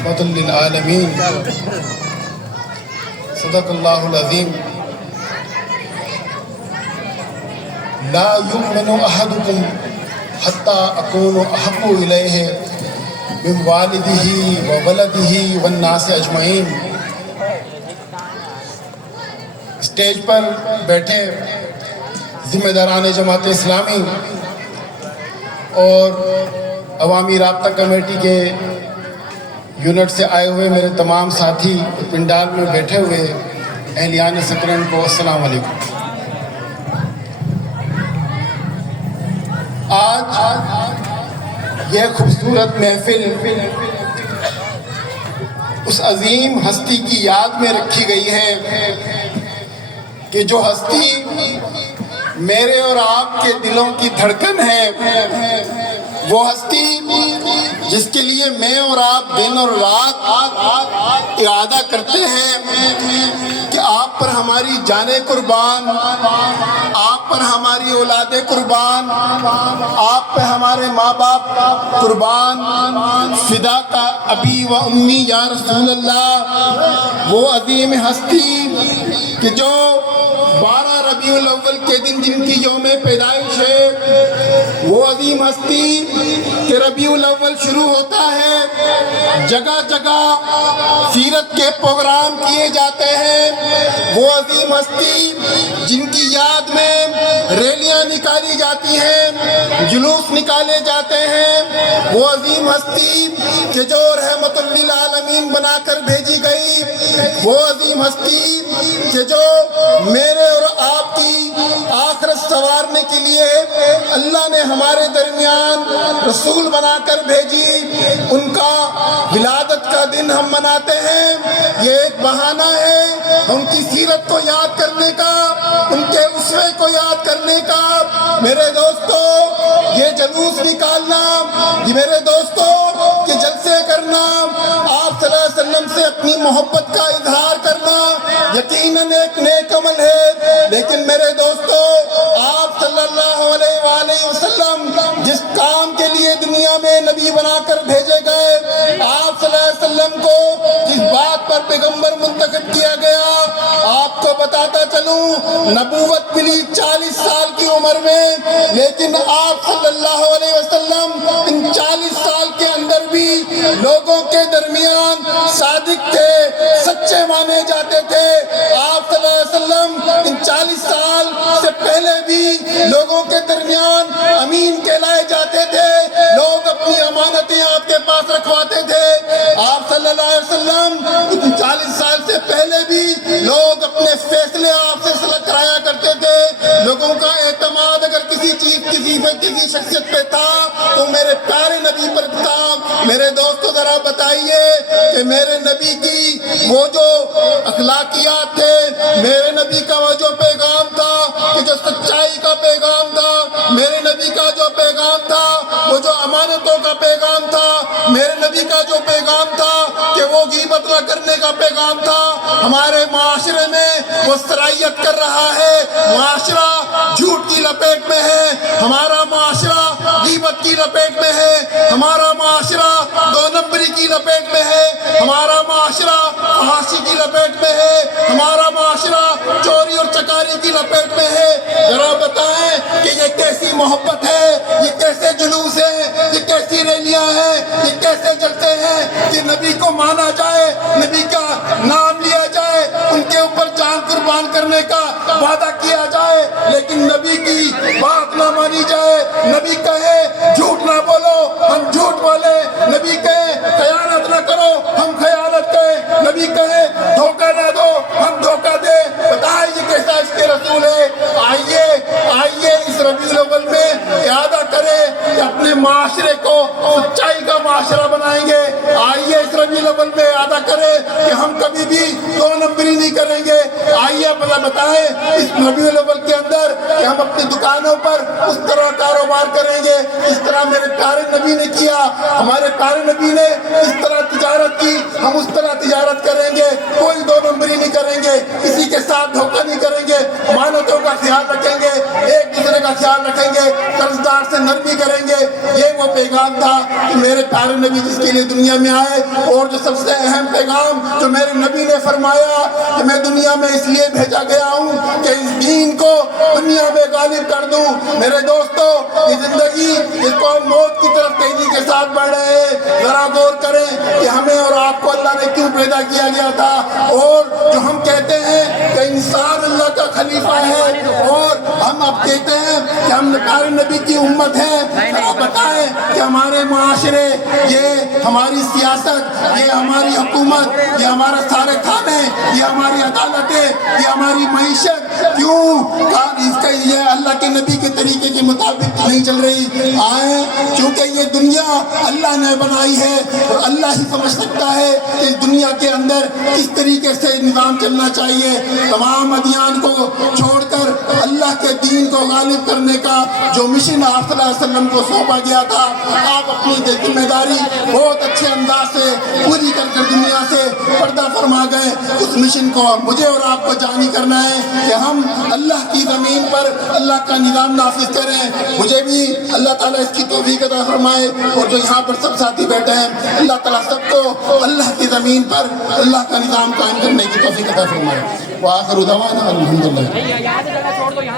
رحمۃ للعالمین۔ صدق اللہ العظیم۔ لا یؤمن احدکم حتی اکون احب الیہ من والدہ وولدہ والناس اجمعین۔ اسٹیج پر بیٹھے ذمہ داران جماعت اسلامی اور عوامی رابطہ کمیٹی کے یونٹ سے آئے ہوئے میرے تمام ساتھی پنڈال میں بیٹھے ہوئے اہلیان سکرین کو السلام علیکم۔ آج یہ خوبصورت محفل اس عظیم ہستی کی یاد میں رکھی گئی ہے کہ جو ہستی میرے اور آپ کے دلوں کی دھڑکن ہے، وہ ہستی جس کے لیے میں اور آپ دن اور رات ارادہ کرتے ہیں کہ آپ پر ہماری جانیں قربان، آپ پر ہماری اولادیں قربان، آپ پہ ہمارے ماں باپ قربان، فدا کا ابی و امی یا رسول اللہ۔ وہ عظیم ہستی کہ جو 12 ربیع الاول کے دن جن کی یوم پیدائش ہے، وہ عظیم ہستی کہ ربیع الاول شروع ہوتا ہے، جگہ جگہ سیرت کے پروگرام کیے جاتے ہیں۔ وہ عظیم ہستی جن کی یاد میں ریلیاں نکالی جاتی ہیں، جلوس نکالے جاتے ہیں۔ وہ عظیم ہستی کہ جو رحمت للعالمین بنا کر بھیجی گئی، وہ عظیم ہستی کہ جو میرے اور آپ کی آخرت سنوارنے کے لیے اللہ نے ہمارے درمیان رسول بنا کر بھیجی، ان کا ولادت کا دن ہم مناتے ہیں۔ یہ ایک بہانہ ہے ان کی سیرت کو یاد کرنے کا، ان کے اسوے کو یاد کرنے کا۔ میرے دوستو، یہ جلوس نکالنا، یہ میرے دوستو کہ جلسے کرنا، آپ صلی اللہ علیہ وسلم سے اپنی محبت کا اظہار کرنا یقیناً ایک نیک عمل ہے، لیکن میرے دوستو آپ صلی اللہ علیہ وآلہ وسلم جس کام کے لیے دنیا میں نبی بنا کر بھیجے گئے، آپ صلی اللہ علیہ وسلم کو جس بات پر پیغمبر منتخب کیا گیا، آپ کو بتاتا چلوں نبوت ملی 40 سال کی عمر میں، لیکن آپ صلی اللہ علیہ وسلم ان 40 سال کے اندر بھی لوگوں کے درمیان صادق تھے، سچے مانے جاتے تھے۔ آپ صلی اللہ علیہ وسلم ان 40 سال سے پہلے بھی لوگوں کے درمیان امین کہلائے جاتے تھے، لوگ اپنی امانتیں آپ کے پاس رکھواتے تھے۔ آپ صلی اللہ علیہ وسلم ان 40 سال سے پہلے بھی لوگ اپنے فیصلے آپ سے سلگ کرایا کرتے تھے۔ لوگوں کا اعتماد اگر کسی چیز کسی شخصیت پہ تھا تو میرے پیارے نبی پر تھا۔ میرے دوستو ذرا بتائیے کہ میرے نبی کی وہ جو اخلاقیات تھے، میرے نبی کا وہ جو پیغام تھا کہ جو سچائی کا پیغام تھا، میرے نبی کا جو پیغام تھا وہ جو امانتوں کا پیغام تھا، میرے نبی کا جو پیغام تھا کہ وہ غیبت نہ کرنے کا پیغام تھا، ہمارے معاشرے میں وہ سرایت کر رہا ہے۔ معاشرہ جھوٹ کی لپیٹ میں ہے، ہمارا معاشرہ غیبت کی لپیٹ میں ہے، ہمارا معاشرہ دو نمبری کی لپیٹ میں ہے، ہمارا معاشرہ فحاشی کی لپیٹ میں ہے، ہمارا معاشرہ چوری اور چکاری کی لپیٹ میں ہے۔ ذرا بتائیں کہ یہ کیسی محبت ہے، یہ کیسے جلوس ہے، یہ کیسی ریلیاں ہیں، یہ کیسے جلتے ہیں کہ نبی کو مانا جائے، نبی کا نام لیا جائے، ان کے اوپر جان قربان کرنے کا وعدہ کیا جائے، لیکن نبی کی بات نہ مانی جائے۔ نبی کہے جھوٹ نہ بولو، ہم جھوٹ بولے، نبی کہے خیانت نہ کرو، ہم خیانت کریں، نبی کہے دھوکہ نہ دو، ہم دھوکہ دے۔ بتائیں یہ کیسا اس کے رسول ہے؟ آئیے اس ربیع الاول میں ارادہ کریں کہ اپنے معاشرے کو سچائی کا معاشرہ بنائیں گے۔ آئیے اس ربیع الاول میں ارادہ کریں کہ ہم کبھی بھی دو نمبری نہیں کریں گے۔ آئیے بتائیں اس ربیع الاول کے اندر کہ ہم اپنی دکانوں پر اس طرح کاروبار کریں گے اس طرح میرے پیارے نبی نے کیا، ہمارے پیارے نبی نے اس طرح تجارت کی، ہم اس طرح تجارت کریں گے۔ کوئی دو نمبری نہیں کریں گے، کسی کے ساتھ دھوکہ نہیں کریں گے، امانتوں کا خیال رکھیں گے، ایک دوسرے کا خیال رکھیں گے، قرضدار سے نرمی کریں گے۔ یہ وہ پیغام تھا کہ میرے پیارے نبی جس کے لیے دنیا میں آئے، اور جو سب سے اہم پیغام جو میرے نبی نے فرمایا کہ میں دنیا میں اس لیے بھیجا گیا ہوں کہ اس دین کو دنیا میں غالب کر دوں۔ میرے دوستو، یہ زندگی اس کو موت کی طرف تیزی کے ساتھ بڑھ رہے ہیں۔ ذرا غور کریں کہ ہمیں اور آپ کو اللہ نے کیوں پیدا کیا گیا تھا، اور جو ہم کہتے ہیں کہ انسان اللہ کا خلیفہ ہے، اور ہم اب کہتے ہیں کہ ہم پیارے نبی کی امت ہیں۔ ذرا بتائیں کہ ہمارے معاشرے، یہ ہماری سیاست، یہ ہماری حکومت، یہ ہمارا سارے کھانے، یہ ہماری عدالتیں، یہ ہماری معیشت کیوں اس کا یہ اللہ کے نبی کے طریقے کے مطابق نہیں چل رہی؟ آئیں، کیونکہ یہ دنیا اللہ نے بنائی ہے، اور اللہ ہی سمجھ سکتا ہے کہ اس دنیا کے اندر کس طریقے سے نظام چلنا چاہیے۔ تمام ادیان کو چھوڑ کر اللہ کے دین کو غالب کرنے کا جو مشن آپ صلی اللہ علیہ وسلم کو سونپا گیا تھا، آپ اپنی ذمہ داری بہت اچھے انداز سے پوری کر دنیا سے پردہ فرما گئے۔ اس مشن کو مجھے اور آپ کو جاری کرنا ہے کہ ہم اللہ کی زمین پر اللہ کا نظام نافذ کریں۔ مجھے بھی اللہ تعالیٰ اس کی توفیق عطا فرمائے، اور جو یہاں پر سب ساتھی بیٹھے ہیں، اللہ تعالیٰ سب کو اللہ کی زمین پر اللہ کا نظام قائم کرنے کی توفیق عطا فرمائے۔ وآخر دعوانا الحمدللہ۔